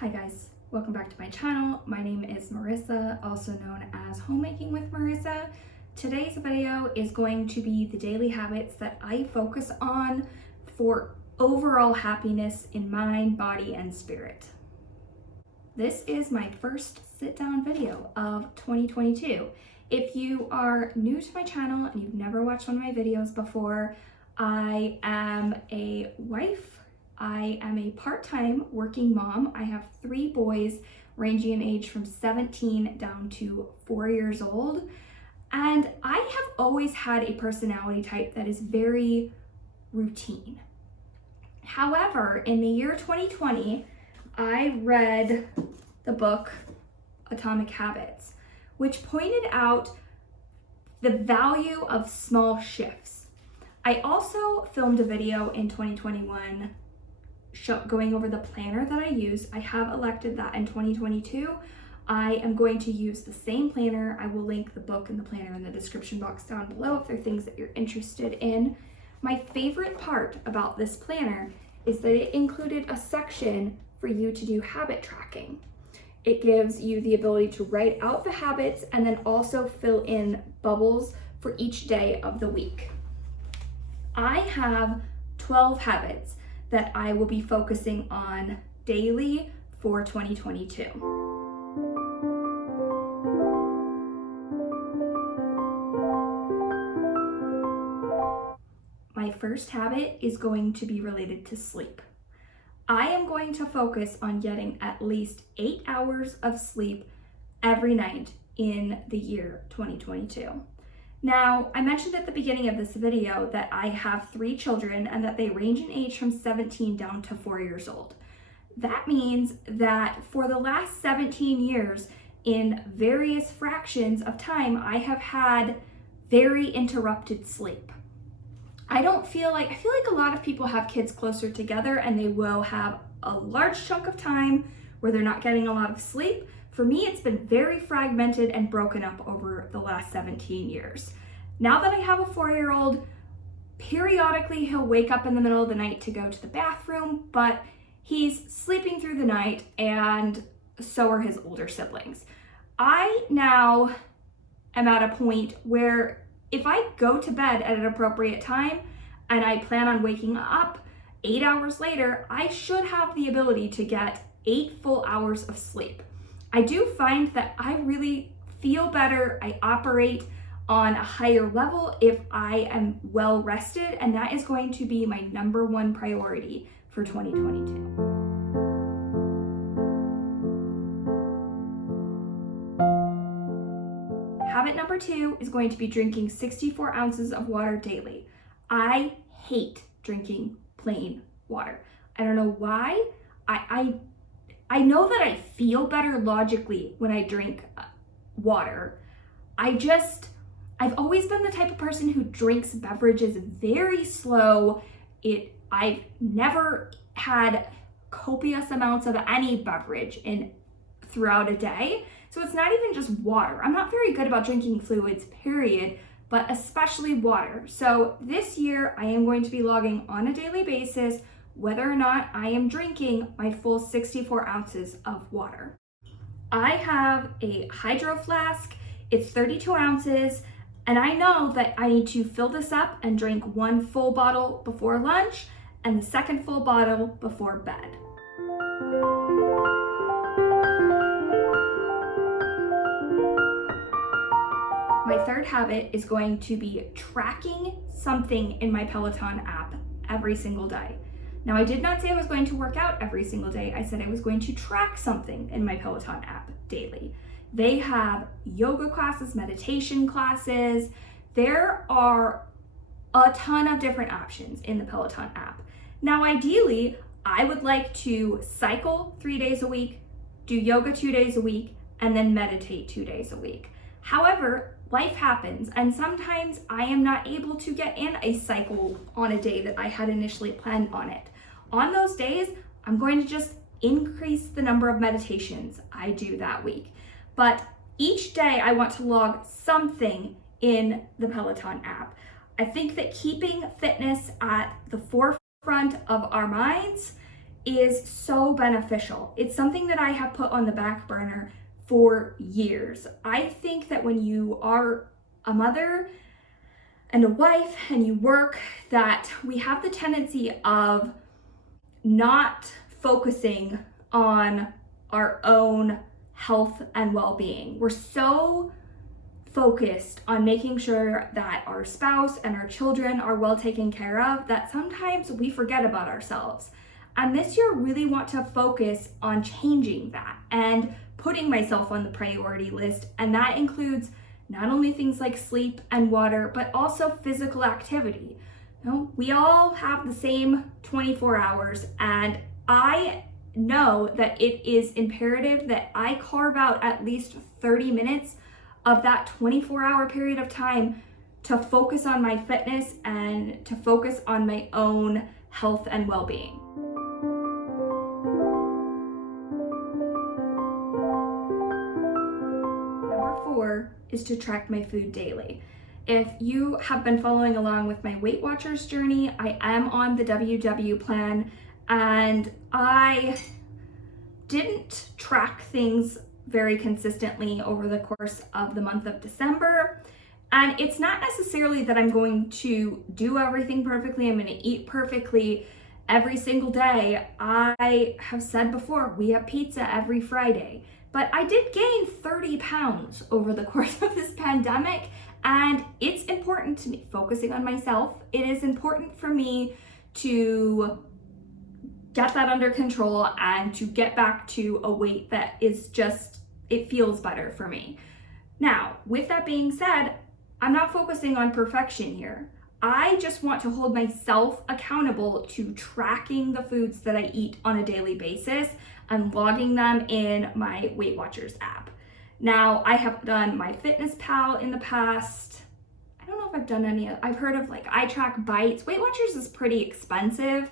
Hi guys, welcome back to my channel. My name is Marissa, also known as Homemaking with Marissa. Today's video is going to be the daily habits that I focus on for overall happiness in mind, body, and spirit. This is my first sit-down video of 2022. If you are new to my channel and you've never watched one of my videos before, I am a wife. I am a part-time working mom. I have 3 boys ranging in age from 17 down to 4 years old. And I have always had a personality type that is very routine. However, in the year 2020, I read the book Atomic Habits, which pointed out the value of small shifts. I also filmed a video in 2021 going over the planner that I use. I have elected that in 2022. I am going to use the same planner. I will link the book and the planner in the description box down below if there are things that you're interested in. My favorite part about this planner is that it included a section for you to do habit tracking. It gives you the ability to write out the habits and then also fill in bubbles for each day of the week. I have 12 habits that I will be focusing on daily for 2022. My first habit is going to be related to sleep. I am going to focus on getting at least 8 hours of sleep every night in the year 2022. Now, I mentioned at the beginning of this video that I have 3 children and that they range in age from 17 down to 4 years old. That means that for the last 17 years, in various fractions of time, I have had very interrupted sleep. I feel like a lot of people have kids closer together and they will have a large chunk of time where they're not getting a lot of sleep. For me, it's been very fragmented and broken up over the last 17 years. Now that I have a 4-year-old, periodically he'll wake up in the middle of the night to go to the bathroom, but he's sleeping through the night and so are his older siblings. I now am at a point where if I go to bed at an appropriate time and I plan on waking up 8 hours later, I should have the ability to get 8 full hours of sleep. I do find that I really feel better, I operate on a higher level if I am well rested, and that is going to be my number 1 priority for 2022. Habit number 2 is going to be drinking 64 ounces of water daily. I hate drinking plain water. I don't know why. I know that I feel better logically when I drink water. I've always been the type of person who drinks beverages very slow. I've never had copious amounts of any beverage throughout a day. So it's not even just water. I'm not very good about drinking fluids, period, but especially water. So this year I am going to be logging on a daily basis whether or not I am drinking my full 64 ounces of water. I have a hydro flask, it's 32 ounces, and I know that I need to fill this up and drink 1 full bottle before lunch and the 2nd full bottle before bed. My 3rd habit is going to be tracking something in my Peloton app every single day. Now, I did not say I was going to work out every single day. I said I was going to track something in my Peloton app daily. They have yoga classes, meditation classes. There are a ton of different options in the Peloton app. Now, ideally, I would like to cycle 3 days a week, do yoga 2 days a week, and then meditate 2 days a week. However, life happens, and sometimes I am not able to get in a cycle on a day that I had initially planned on it. On those days, I'm going to just increase the number of meditations I do that week. But each day I want to log something in the Peloton app. I think that keeping fitness at the forefront of our minds is so beneficial. It's something that I have put on the back burner for years. I think that when you are a mother and a wife and you work, that we have the tendency of not focusing on our own health and well-being. We're so focused on making sure that our spouse and our children are well taken care of that sometimes we forget about ourselves. And this year, I really want to focus on changing that and putting myself on the priority list. And that includes not only things like sleep and water, but also physical activity. You know, we all have the same 24 hours, and I know that it is imperative that I carve out at least 30 minutes of that 24-hour period of time to focus on my fitness and to focus on my own health and well-being. Number 4 is to track my food daily. If you have been following along with my Weight Watchers journey, I am on the WW plan, and I didn't track things very consistently over the course of the month of December. And it's not necessarily that I'm going to do everything perfectly, I'm going to eat perfectly every single day. I have said before, we have pizza every Friday. But I did gain 30 pounds over the course of this pandemic, and it's important to me, focusing on myself. It is important for me to get that under control and to get back to a weight that is just, it feels better for me. Now, with that being said, I'm not focusing on perfection here. I just want to hold myself accountable to tracking the foods that I eat on a daily basis and logging them in my Weight Watchers app. Now, I have done MyFitnessPal in the past. I don't know if I've done any, I've heard of like iTrackBites. Weight Watchers is pretty expensive,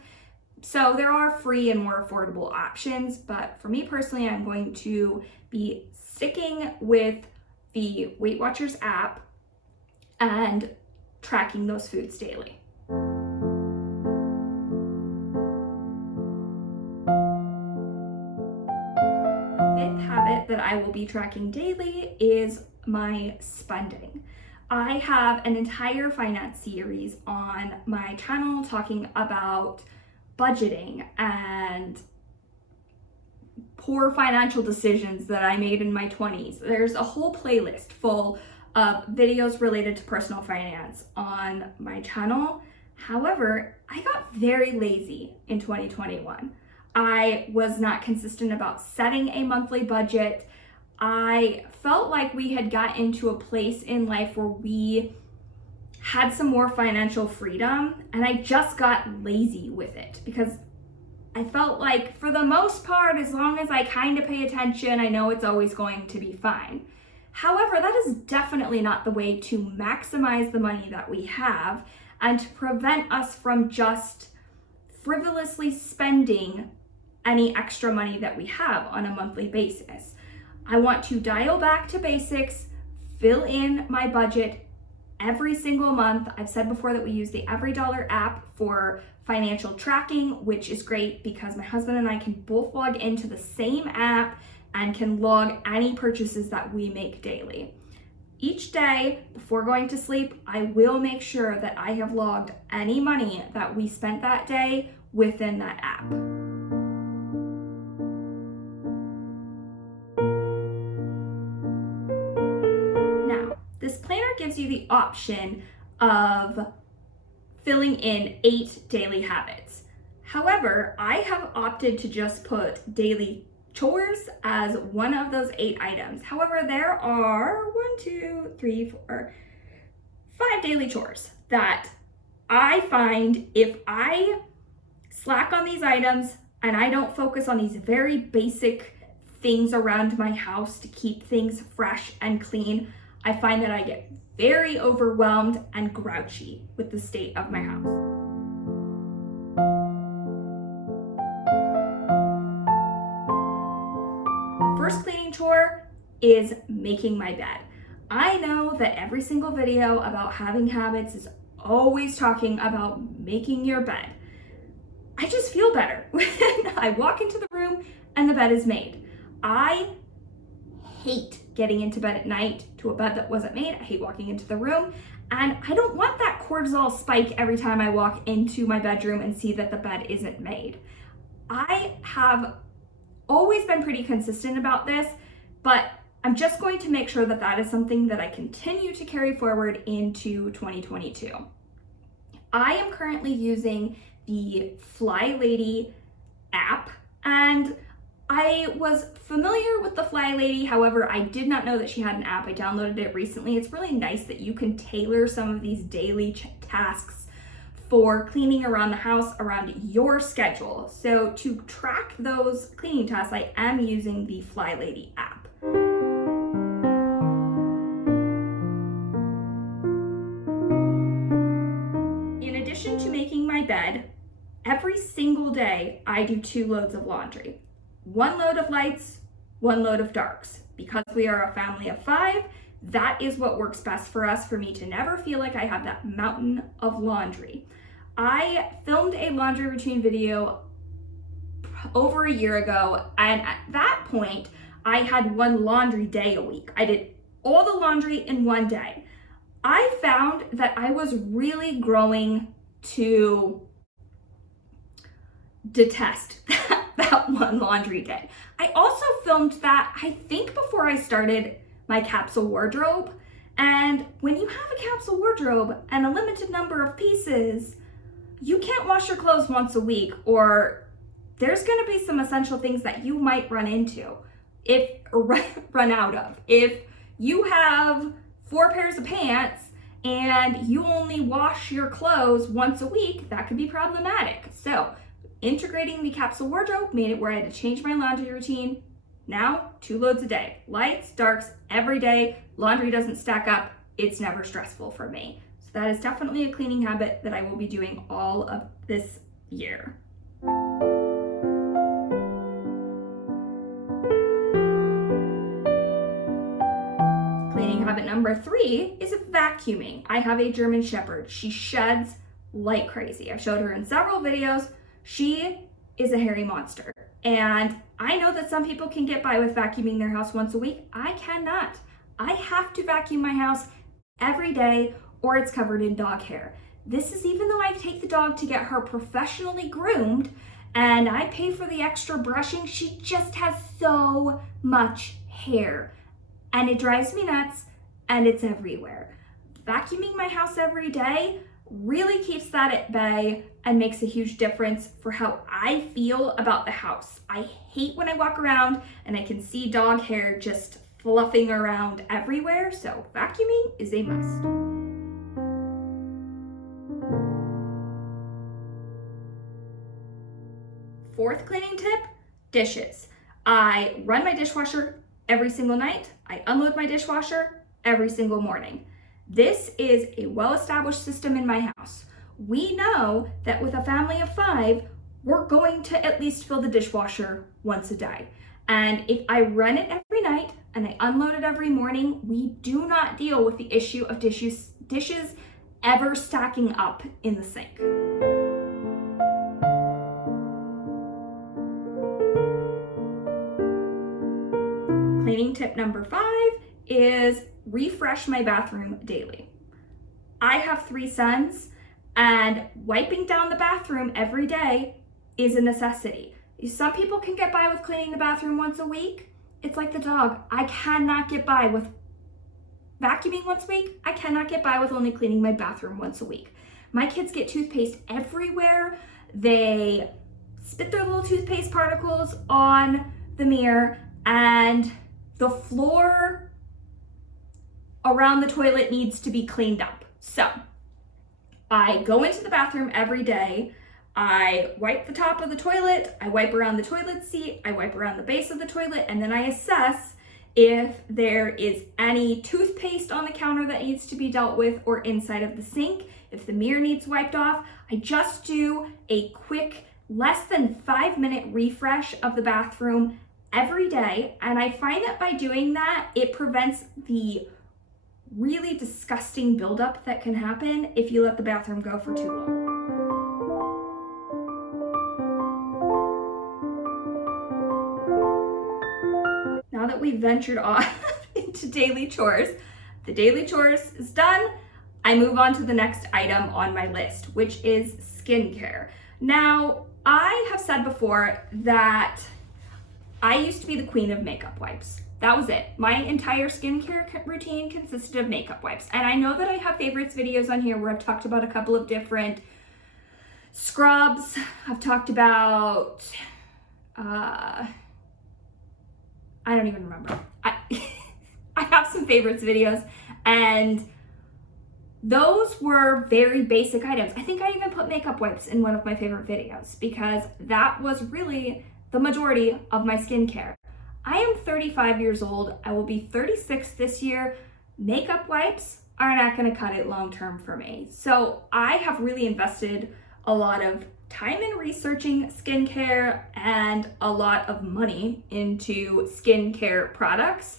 so there are free and more affordable options, but for me personally, I'm going to be sticking with the Weight Watchers app and tracking those foods daily. The 5th habit that I will be tracking daily is my spending. I have an entire finance series on my channel talking about budgeting and poor financial decisions that I made in my 20s. There's a whole playlist full of videos related to personal finance on my channel. However, I got very lazy in 2021. I was not consistent about setting a monthly budget. I felt like we had got into a place in life where we had some more financial freedom, and I just got lazy with it because I felt like for the most part, as long as I kind of pay attention, I know it's always going to be fine. However, that is definitely not the way to maximize the money that we have and to prevent us from just frivolously spending any extra money that we have on a monthly basis. I want to dial back to basics, fill in my budget every single month. I've said before that we use the EveryDollar app for financial tracking, which is great because my husband and I can both log into the same app and can log any purchases that we make daily. Each day before going to sleep, I will make sure that I have logged any money that we spent that day within that app. Now, this planner gives you the option of filling in 8 daily habits. However, I have opted to just put daily chores as one of those 8 items. However, there are 5 daily chores that I find if I slack on these items and I don't focus on these very basic things around my house to keep things fresh and clean, I find that I get very overwhelmed and grouchy with the state of my house. First cleaning chore is making my bed. I know that every single video about having habits is always talking about making your bed. I just feel better when I walk into the room and the bed is made. I hate getting into bed at night to a bed that wasn't made. I hate walking into the room, and I don't want that cortisol spike every time I walk into my bedroom and see that the bed isn't made. I have always been pretty consistent about this, but I'm just going to make sure that that is something that I continue to carry forward into 2022. I am currently using the Fly Lady app, and I was familiar with the Fly Lady. However, I did not know that she had an app. I downloaded it recently. It's really nice that you can tailor some of these daily tasks for cleaning around the house around your schedule. So to track those cleaning tasks, I am using the Fly Lady app. In addition to making my bed, every single day I do 2 loads of laundry. 1 load of lights, 1 load of darks. Because we are a family of 5, that is what works best for us, for me to never feel like I have that mountain of laundry. I filmed a laundry routine video over a year ago, and at that point, I had 1 laundry day a week. I did all the laundry in 1 day. I found that I was really growing to detest that 1 laundry day. I also filmed that, I think, before I started my capsule wardrobe. And when you have a capsule wardrobe and a limited number of pieces, you can't wash your clothes once a week, or there's going to be some essential things that you might run out of. If you have 4 pairs of pants and you only wash your clothes once a week, that could be problematic. So integrating the capsule wardrobe made it where I had to change my laundry routine. Now 2 loads a day, lights, darks, every day. Laundry doesn't stack up. It's never stressful for me. So that is definitely a cleaning habit that I will be doing all of this year. Cleaning habit number 3 is vacuuming. I have a German Shepherd. She sheds like crazy. I've showed her in several videos. She is a hairy monster. And I know that some people can get by with vacuuming their house once a week. I cannot. I have to vacuum my house every day or it's covered in dog hair. This is even though I take the dog to get her professionally groomed and I pay for the extra brushing. She just has so much hair and it drives me nuts and it's everywhere. Vacuuming my house every day really keeps that at bay and makes a huge difference for how I feel about the house. I hate when I walk around and I can see dog hair just fluffing around everywhere, so vacuuming is a must. Fourth cleaning tip, dishes. I run my dishwasher every single night. I unload my dishwasher every single morning. This is a well-established system in my house. We know that with a family of 5, we're going to at least fill the dishwasher once a day. And if I run it every night and I unload it every morning, we do not deal with the issue of dishes ever stacking up in the sink. Cleaning tip number 5 is refresh my bathroom daily. I have 3 sons and wiping down the bathroom every day is a necessity. Some people can get by with cleaning the bathroom once a week. It's like the dog. I cannot get by with vacuuming once a week. I cannot get by with only cleaning my bathroom once a week. My kids get toothpaste everywhere. They spit their little toothpaste particles on the mirror, and the floor around the toilet needs to be cleaned up. So I go into the bathroom every day. I wipe the top of the toilet, I wipe around the toilet seat, I wipe around the base of the toilet, and then I assess if there is any toothpaste on the counter that needs to be dealt with or inside of the sink. If the mirror needs wiped off, I just do a quick, less than 5-minute refresh of the bathroom every day. And I find that by doing that, it prevents the really disgusting buildup that can happen if you let the bathroom go for too long. now that we've ventured off into daily chores, the daily chores is done, I move on to the next item on my list, which is skincare. Now, I have said before that I used to be the queen of makeup wipes. That was it. My entire skincare routine consisted of makeup wipes. And I know that I have favorites videos on here where I've talked about a couple of different scrubs. I've talked about, I don't even remember. I have some favorites videos, and those were very basic items. I think I even put makeup wipes in one of my favorite videos because that was really the majority of my skincare. I am 35 years old. I will be 36 this year. Makeup wipes are not going to cut it long term for me. So I have really invested a lot of time in researching skincare and a lot of money into skincare products.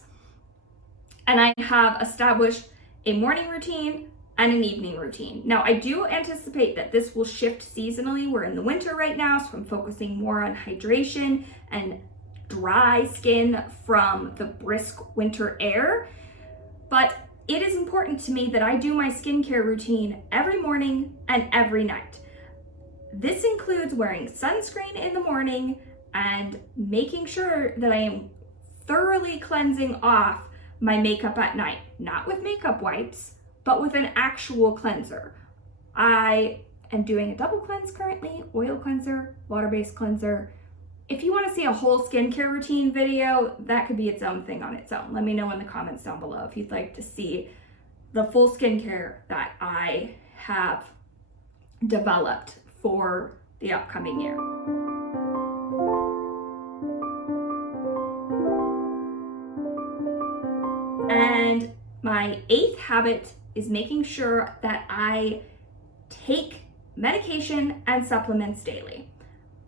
And I have established a morning routine and an evening routine. Now, I do anticipate that this will shift seasonally. We're in the winter right now, so I'm focusing more on hydration and dry skin from the brisk winter air. But it is important to me that I do my skincare routine every morning and every night. This includes wearing sunscreen in the morning and making sure that I am thoroughly cleansing off my makeup at night, not with makeup wipes, but with an actual cleanser. I am doing a double cleanse currently, oil cleanser, water-based cleanser. If you want to see a whole skincare routine video, that could be its own thing on its own. Let me know in the comments down below if you'd like to see the full skincare that I have developed for the upcoming year. And my 8th habit is making sure that I take medication and supplements daily.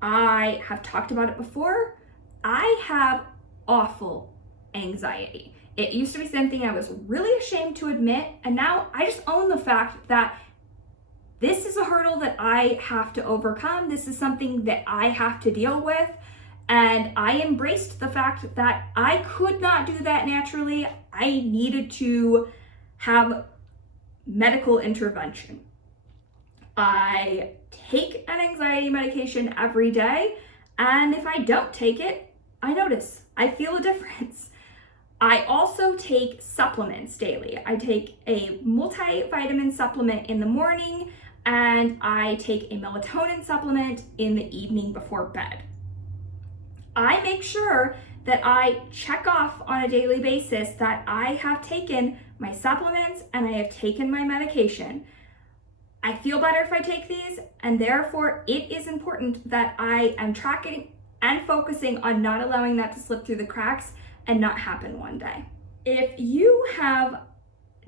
I have talked about it before. I have awful anxiety. It used to be something I was really ashamed to admit, and now I just own the fact that this is a hurdle that I have to overcome. This is something that I have to deal with. And I embraced the fact that I could not do that naturally. I needed to have medical intervention. I take an anxiety medication every day, and if I don't take it, I notice. I feel a difference. I also take supplements daily. I take a multivitamin supplement in the morning, and I take a melatonin supplement in the evening before bed. I make sure that I check off on a daily basis that I have taken my supplements and I have taken my medication. I feel better if I take these, and therefore it is important that I am tracking and focusing on not allowing that to slip through the cracks and not happen one day. If you have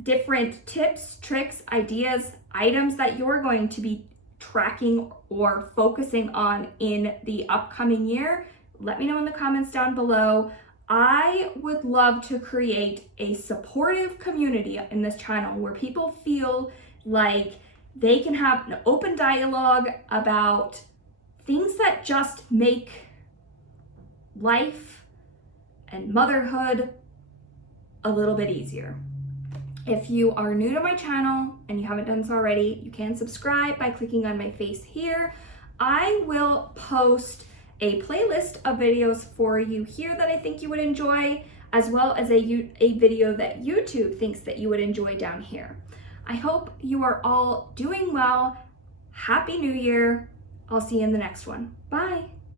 different tips, tricks, ideas, items that you're going to be tracking or focusing on in the upcoming year, let me know in the comments down below. I would love to create a supportive community in this channel where people feel like they can have an open dialogue about things that just make life and motherhood a little bit easier. If you are new to my channel and you haven't done so already, you can subscribe by clicking on my face here. I will post a playlist of videos for you here that I think you would enjoy, as well as a video that YouTube thinks that you would enjoy down here. I hope you are all doing well. Happy New Year. I'll see you in the next one. Bye.